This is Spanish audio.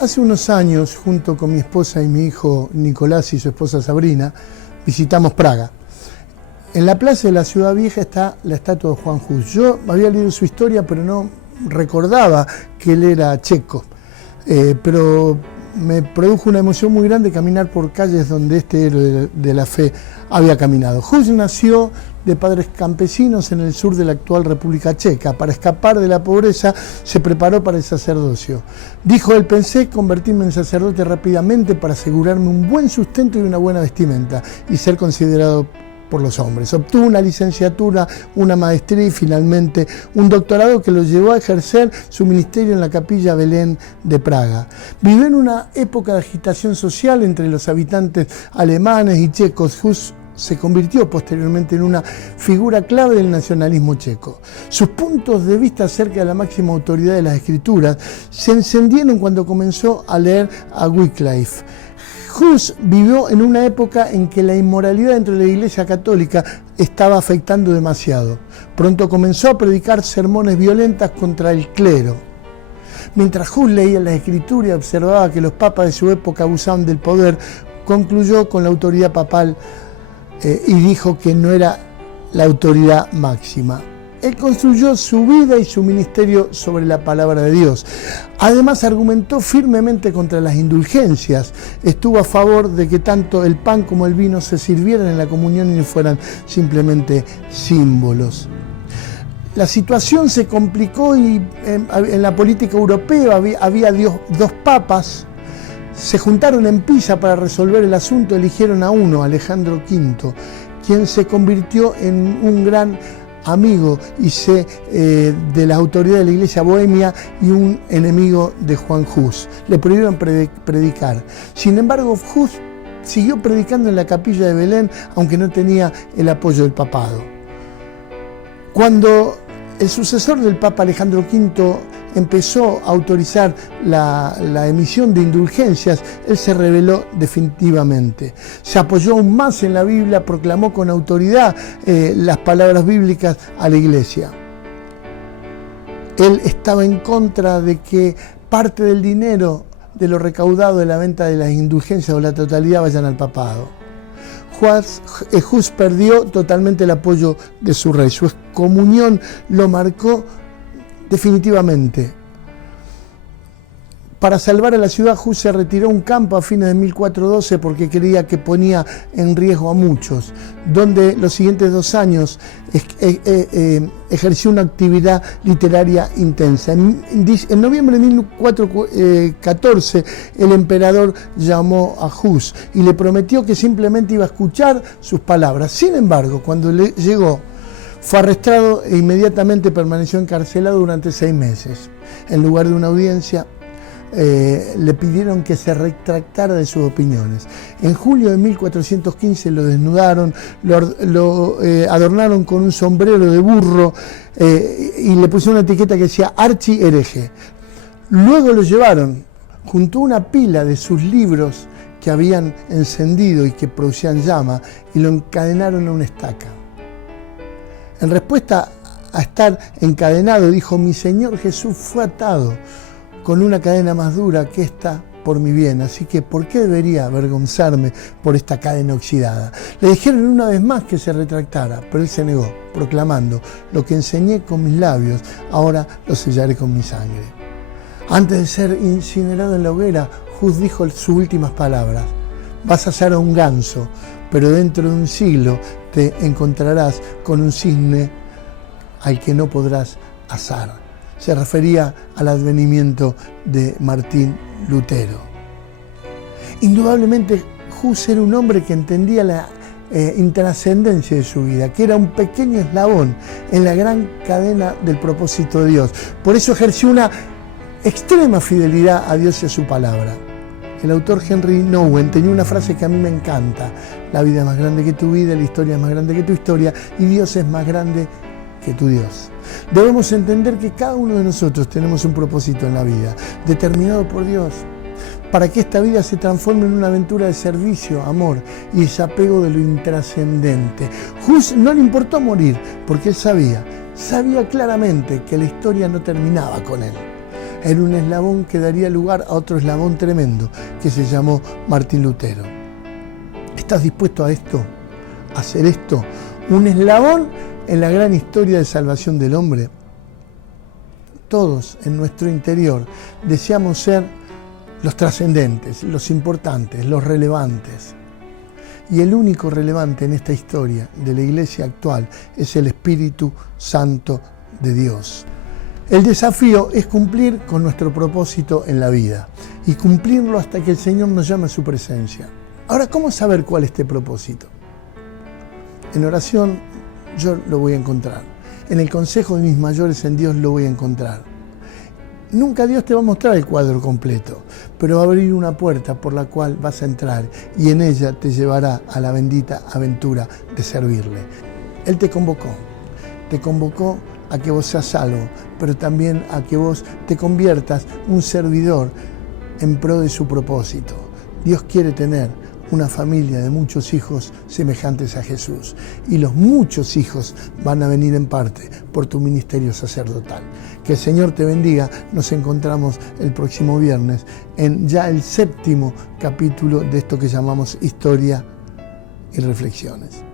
Hace unos años, junto con mi esposa y mi hijo Nicolás y su esposa Sabrina, visitamos Praga. En la plaza de la Ciudad Vieja está la estatua de Juan Hus. Yo había leído su historia, pero no recordaba que él era checo. Pero me produjo una emoción muy grande caminar por calles donde este héroe de la fe había caminado. Hus nació de padres campesinos en el sur de la actual República Checa. Para escapar de la pobreza se preparó para el sacerdocio. Dijo él: pensé convertirme en sacerdote rápidamente para asegurarme un buen sustento y una buena vestimenta y ser considerado por los hombres. Obtuvo una licenciatura, una maestría y finalmente un doctorado que lo llevó a ejercer su ministerio en la Capilla Belén de Praga. Vivió en una época de agitación social entre los habitantes alemanes y checos. Hus se convirtió posteriormente en una figura clave del nacionalismo checo. Sus puntos de vista acerca de la máxima autoridad de las escrituras se encendieron cuando comenzó a leer a Wycliffe. Hus vivió en una época en que la inmoralidad dentro de la Iglesia Católica estaba afectando demasiado. Pronto comenzó a predicar sermones violentas contra el clero. Mientras Hus leía las Escrituras y observaba que los papas de su época abusaban del poder, concluyó con la autoridad papal y dijo que no era la autoridad máxima. Él construyó su vida y su ministerio sobre la palabra de Dios. Además, argumentó firmemente contra las indulgencias. Estuvo a favor de que tanto el pan como el vino se sirvieran en la comunión y no fueran simplemente símbolos. La situación se complicó y en la política europea había dos papas. Se juntaron en Pisa para resolver el asunto, eligieron a uno, Alejandro V, quien se convirtió en un gran amigo de las autoridades de la Iglesia bohemia y un enemigo de Juan Hus. Le prohibieron predicar. Sin embargo, Hus siguió predicando en la capilla de Belén, aunque no tenía el apoyo del papado. Cuando el sucesor del Papa Alejandro V empezó a autorizar la emisión de indulgencias, él se rebeló definitivamente. Se apoyó aún más en la Biblia, proclamó con autoridad las palabras bíblicas a la Iglesia. Él estaba en contra de que parte del dinero de lo recaudado de la venta de las indulgencias o la totalidad vayan al papado. Hus perdió totalmente el apoyo de su rey. Su excomunión lo marcó definitivamente. Para salvar a la ciudad, Hus se retiró a un campo a fines de 1412 porque creía que ponía en riesgo a muchos, donde los siguientes 2 años ejerció una actividad literaria intensa. En noviembre de 1414, el emperador llamó a Hus y le prometió que simplemente iba a escuchar sus palabras. Sin embargo, cuando llegó, fue arrestado e inmediatamente permaneció encarcelado durante 6 meses. En lugar de una audiencia, le pidieron que se retractara de sus opiniones. En julio de 1415 lo desnudaron, lo adornaron con un sombrero de burro y le pusieron una etiqueta que decía archihereje. Luego lo llevaron junto a una pila de sus libros que habían encendido y que producían llama y lo encadenaron a una estaca. En respuesta a estar encadenado, dijo: mi Señor Jesús fue atado con una cadena más dura que esta por mi bien, así que ¿por qué debería avergonzarme por esta cadena oxidada? Le dijeron una vez más que se retractara, pero él se negó, proclamando: lo que enseñé con mis labios, ahora lo sellaré con mi sangre. Antes de ser incinerado en la hoguera, Hus dijo sus últimas palabras: vas a ser un ganso, pero dentro de un siglo te encontrarás con un cisne al que no podrás asar. Se refería al advenimiento de Martín Lutero. Indudablemente, Hus era un hombre que entendía la intrascendencia de su vida, que era un pequeño eslabón en la gran cadena del propósito de Dios. Por eso ejerció una extrema fidelidad a Dios y a su palabra. El autor Henry Nouwen tenía una frase que a mí me encanta: la vida es más grande que tu vida, la historia es más grande que tu historia y Dios es más grande que tu Dios. Debemos entender que cada uno de nosotros tenemos un propósito en la vida, determinado por Dios, para que esta vida se transforme en una aventura de servicio, amor y desapego de lo intrascendente. Hus no le importó morir, porque él sabía claramente que la historia no terminaba con él. Era un eslabón que daría lugar a otro eslabón tremendo que se llamó Martín Lutero. ¿Estás dispuesto a esto? ¿A hacer esto? ¿Un eslabón en la gran historia de salvación del hombre? Todos en nuestro interior deseamos ser los trascendentes, los importantes, los relevantes. Y el único relevante en esta historia de la iglesia actual es el Espíritu Santo de Dios. El desafío es cumplir con nuestro propósito en la vida y cumplirlo hasta que el Señor nos llame a su presencia. Ahora, ¿cómo saber cuál es este propósito? En oración yo lo voy a encontrar. En el consejo de mis mayores en Dios lo voy a encontrar. Nunca Dios te va a mostrar el cuadro completo, pero va a abrir una puerta por la cual vas a entrar y en ella te llevará a la bendita aventura de servirle. Él te convocó a que vos seas salvo, pero también a que vos te conviertas un servidor en pro de su propósito. Dios quiere tener una familia de muchos hijos semejantes a Jesús. Y los muchos hijos van a venir en parte por tu ministerio sacerdotal. Que el Señor te bendiga. Nos encontramos el próximo viernes en ya el 7º capítulo de esto que llamamos Historia y Reflexiones.